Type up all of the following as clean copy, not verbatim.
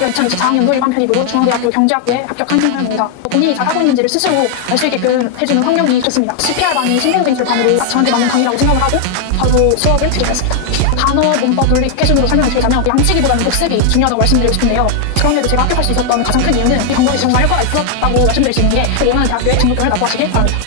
고등학교 2024학년도 일반 편입으로 중앙대학교 경제학부에 합격한 신서영입니다. 본인이 잘 하고 있는지를 스스로 알 수 있게끔 해주는 환경이 좋습니다. CPR반이 심폐소생술반으로 딱 저한테 맞는 강의라고 생각을 하고 바로 수업을 듣게 되었습니다. 단어, 문법, 논리, 캐준으로 설명을 드리자면 양치기보다는 복습이 중요하다고 말씀드리고 싶은데요. 그럼에도 제가 합격할 수 있었던 가장 큰 이유는 이 방법이 정말 효과가 있었다고 말씀드릴 수 있는 게 원하는 대학교에 등록금을 납부하시길 바랍니다.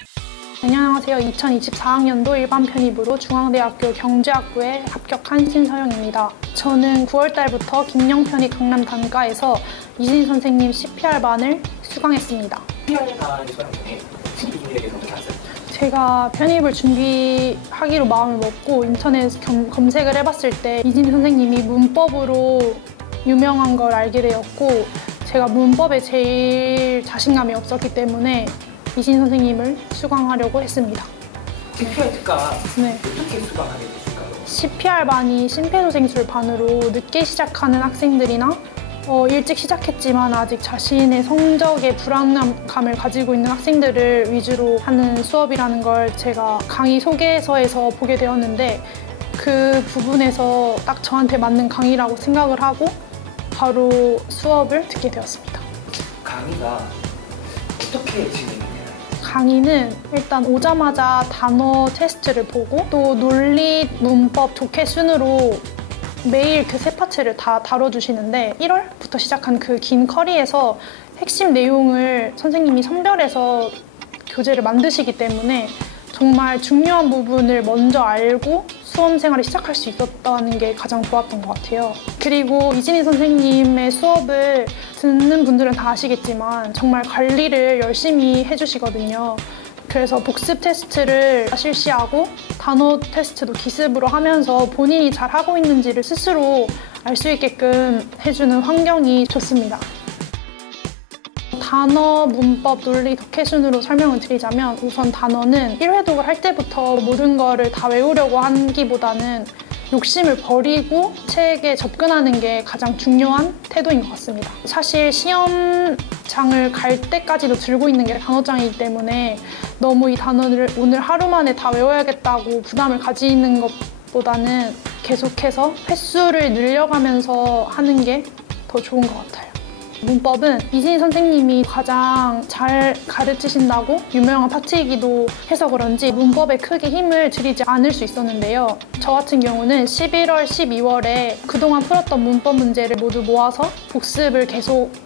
안녕하세요. 2024학년도 일반 편입으로 중앙대학교 경제학부에 합격한 신서영입니다. 저는 9월달부터 김영편이 강남 단과에서 이진 선생님 CPR반을 수강했습니다. CPR반을 수강 중에 준비 준비에 대해서 어떻게 아세요? 제가 편입을 준비하기로 마음을 먹고 인터넷 검색을 해봤을 때 이진 선생님이 문법으로 유명한 걸 알게 되었고, 제가 문법에 제일 자신감이 없었기 때문에 이진 선생님을 수강하려고 했습니다. CPR 특가 네. 어떻게 수강하게 됐을까요? CPR반이 심폐소생술 반으로 늦게 시작하는 학생들이나 일찍 시작했지만 아직 자신의 성적에 불안감을 가지고 있는 학생들을 위주로 하는 수업이라는 걸 제가 강의 소개서에서 보게 되었는데, 그 부분에서 딱 저한테 맞는 강의라고 생각을 하고 바로 수업을 듣게 되었습니다. 강의가 어떻게 진행이 되나요? 강의는 일단 오자마자 단어 테스트를 보고 또 논리, 문법, 독해 순으로 매일 그 세 파트를 다 다뤄주시는데, 1월부터 시작한 그 긴 커리에서 핵심 내용을 선생님이 선별해서 교재를 만드시기 때문에 정말 중요한 부분을 먼저 알고 수험 생활을 시작할 수 있었다는 게 가장 좋았던 것 같아요. 그리고 이진희 선생님의 수업을 듣는 분들은 다 아시겠지만 정말 관리를 열심히 해주시거든요. 그래서 복습 테스트를 실시하고 단어 테스트도 기습으로 하면서 본인이 잘하고 있는지를 스스로 알 수 있게끔 해주는 환경이 좋습니다. 단어, 문법, 논리, 독해 순으로 설명을 드리자면, 우선 단어는 1회독을 할 때부터 모든 거를 다 외우려고 하기보다는 욕심을 버리고 책에 접근하는 게 가장 중요한 태도인 것 같습니다. 사실 시험장을 갈 때까지도 들고 있는 게 단어장이기 때문에 너무 이 단어를 오늘 하루 만에 다 외워야겠다고 부담을 가지는 것보다는 계속해서 횟수를 늘려가면서 하는 게 더 좋은 것 같아요. 문법은 이진희 선생님이 가장 잘 가르치신다고 유명한 파트이기도 해서 그런지 문법에 크게 힘을 들이지 않을 수 있었는데요. 저 같은 경우는 11월, 12월에 그동안 풀었던 문법 문제를 모두 모아서 복습을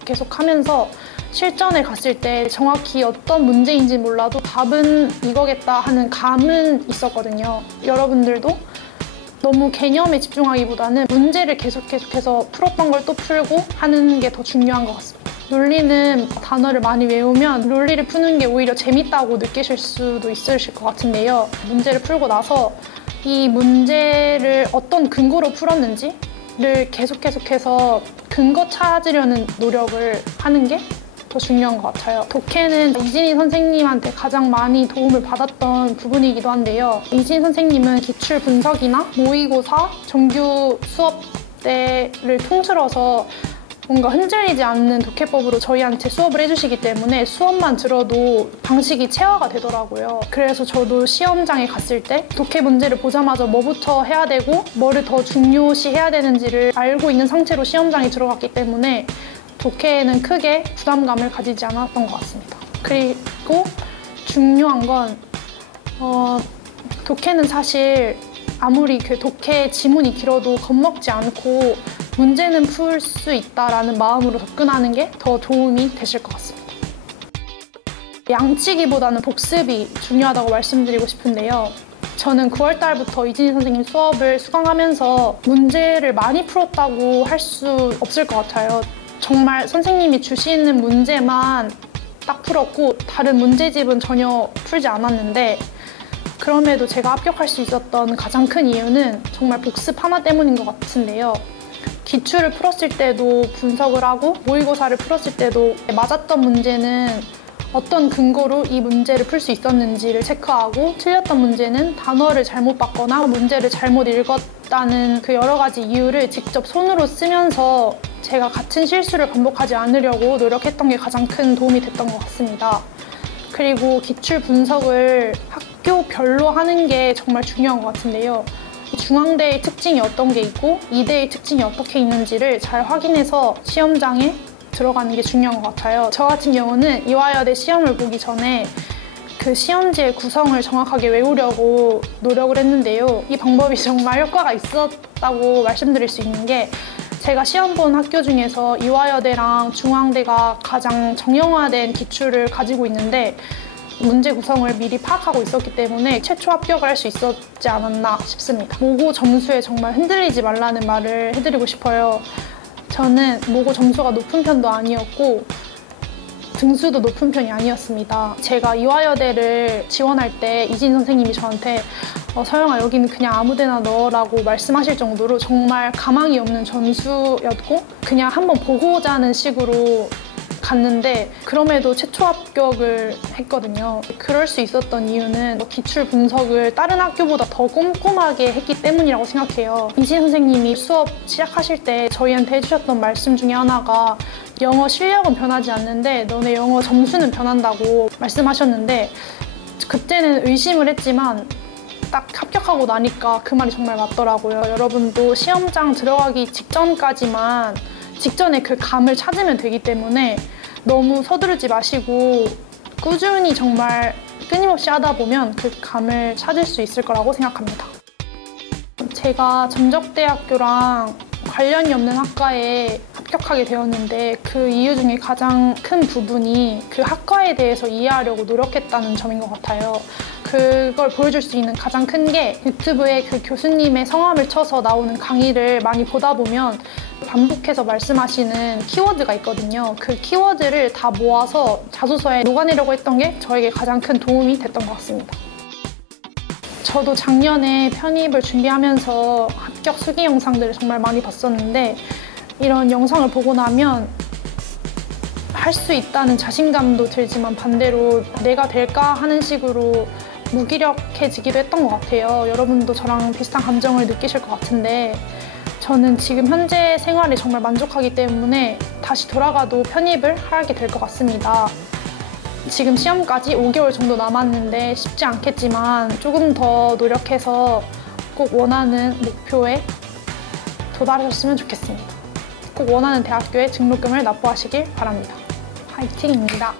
계속하면서 실전에 갔을 때 정확히 어떤 문제인지 몰라도 답은 이거겠다 하는 감은 있었거든요. 여러분들도 너무 개념에 집중하기보다는 문제를 계속해서 풀었던 걸 또 풀고 하는 게 더 중요한 것 같습니다. 논리는 단어를 많이 외우면 논리를 푸는 게 오히려 재밌다고 느끼실 수도 있으실 것 같은데요. 문제를 풀고 나서 이 문제를 어떤 근거로 풀었는지를 계속해서 근거 찾으려는 노력을 하는 게 더 중요한 것 같아요. 독해는 이진희 선생님한테 가장 많이 도움을 받았던 부분이기도 한데요. 이진희 선생님은 기출 분석이나 모의고사, 정규 수업 때를 통틀어서 뭔가 흔들리지 않는 독해법으로 저희한테 수업을 해주시기 때문에 수업만 들어도 방식이 체화가 되더라고요. 그래서 저도 시험장에 갔을 때 독해 문제를 보자마자 뭐부터 해야 되고 뭐를 더 중요시 해야 되는지를 알고 있는 상태로 시험장에 들어갔기 때문에 독해에는 크게 부담감을 가지지 않았던 것 같습니다. 그리고 중요한 건 독해는 사실 아무리 그 독해 지문이 길어도 겁먹지 않고 문제는 풀 수 있다라는 마음으로 접근하는 게 더 도움이 되실 것 같습니다. 양치기보다는 복습이 중요하다고 말씀드리고 싶은데요. 저는 9월 달부터 이진희 선생님 수업을 수강하면서 문제를 많이 풀었다고 할 수 없을 것 같아요. 정말 선생님이 주시는 문제만 딱 풀었고 다른 문제집은 전혀 풀지 않았는데, 그럼에도 제가 합격할 수 있었던 가장 큰 이유는 정말 복습 하나 때문인 것 같은데요. 기출을 풀었을 때도 분석을 하고 모의고사를 풀었을 때도 맞았던 문제는 어떤 근거로 이 문제를 풀 수 있었는지를 체크하고, 틀렸던 문제는 단어를 잘못 봤거나 문제를 잘못 읽었다는 그 여러 가지 이유를 직접 손으로 쓰면서 제가 같은 실수를 반복하지 않으려고 노력했던 게 가장 큰 도움이 됐던 것 같습니다. 그리고 기출 분석을 학교별로 하는 게 정말 중요한 것 같은데요. 중앙대의 특징이 어떤 게 있고 이대의 특징이 어떻게 있는지를 잘 확인해서 시험장에 들어가는 게 중요한 것 같아요. 저 같은 경우는 이화여대 시험을 보기 전에 그 시험지의 구성을 정확하게 외우려고 노력을 했는데요. 이 방법이 정말 효과가 있었다고 말씀드릴 수 있는 게 제가 시험 본 학교 중에서 이화여대랑 중앙대가 가장 정형화된 기출을 가지고 있는데 문제 구성을 미리 파악하고 있었기 때문에 최초 합격을 할 수 있었지 않았나 싶습니다. 모고 점수에 정말 흔들리지 말라는 말을 해드리고 싶어요. 저는 모고 점수가 높은 편도 아니었고 등수도 높은 편이 아니었습니다. 제가 이화여대를 지원할 때 이진 선생님이 저한테 서영아 여기는 그냥 아무 데나 넣으라고 말씀하실 정도로 정말 가망이 없는 점수였고 그냥 한번 보고자 하는 식으로 갔는데 그럼에도 최초 합격을 했거든요. 그럴 수 있었던 이유는 기출 분석을 다른 학교보다 더 꼼꼼하게 했기 때문이라고 생각해요. 이진 선생님이 수업 시작하실 때 저희한테 해주셨던 말씀 중에 하나가 영어 실력은 변하지 않는데 너네 영어 점수는 변한다고 말씀하셨는데 그때는 의심을 했지만 딱 합격하고 나니까 그 말이 정말 맞더라고요. 여러분도 시험장 들어가기 직전에 그 감을 찾으면 되기 때문에 너무 서두르지 마시고 꾸준히 정말 끊임없이 하다 보면 그 감을 찾을 수 있을 거라고 생각합니다. 제가 전적대학교랑 관련이 없는 학과에 합격하게 되었는데 그 이유 중에 가장 큰 부분이 그 학과에 대해서 이해하려고 노력했다는 점인 것 같아요. 그걸 보여줄 수 있는 가장 큰 게 유튜브에 그 교수님의 성함을 쳐서 나오는 강의를 많이 보다 보면 반복해서 말씀하시는 키워드가 있거든요. 그 키워드를 다 모아서 자소서에 녹아내려고 했던 게 저에게 가장 큰 도움이 됐던 것 같습니다. 저도 작년에 편입을 준비하면서 합격 수기 영상들을 정말 많이 봤었는데 이런 영상을 보고 나면 할 수 있다는 자신감도 들지만 반대로 내가 될까 하는 식으로 무기력해지기도 했던 것 같아요. 여러분도 저랑 비슷한 감정을 느끼실 것 같은데 저는 지금 현재 생활에 정말 만족하기 때문에 다시 돌아가도 편입을 하게 될 것 같습니다. 지금 시험까지 5개월 정도 남았는데 쉽지 않겠지만 조금 더 노력해서 꼭 원하는 목표에 도달하셨으면 좋겠습니다. 꼭 원하는 대학교에 등록금을 납부하시길 바랍니다. 화이팅입니다.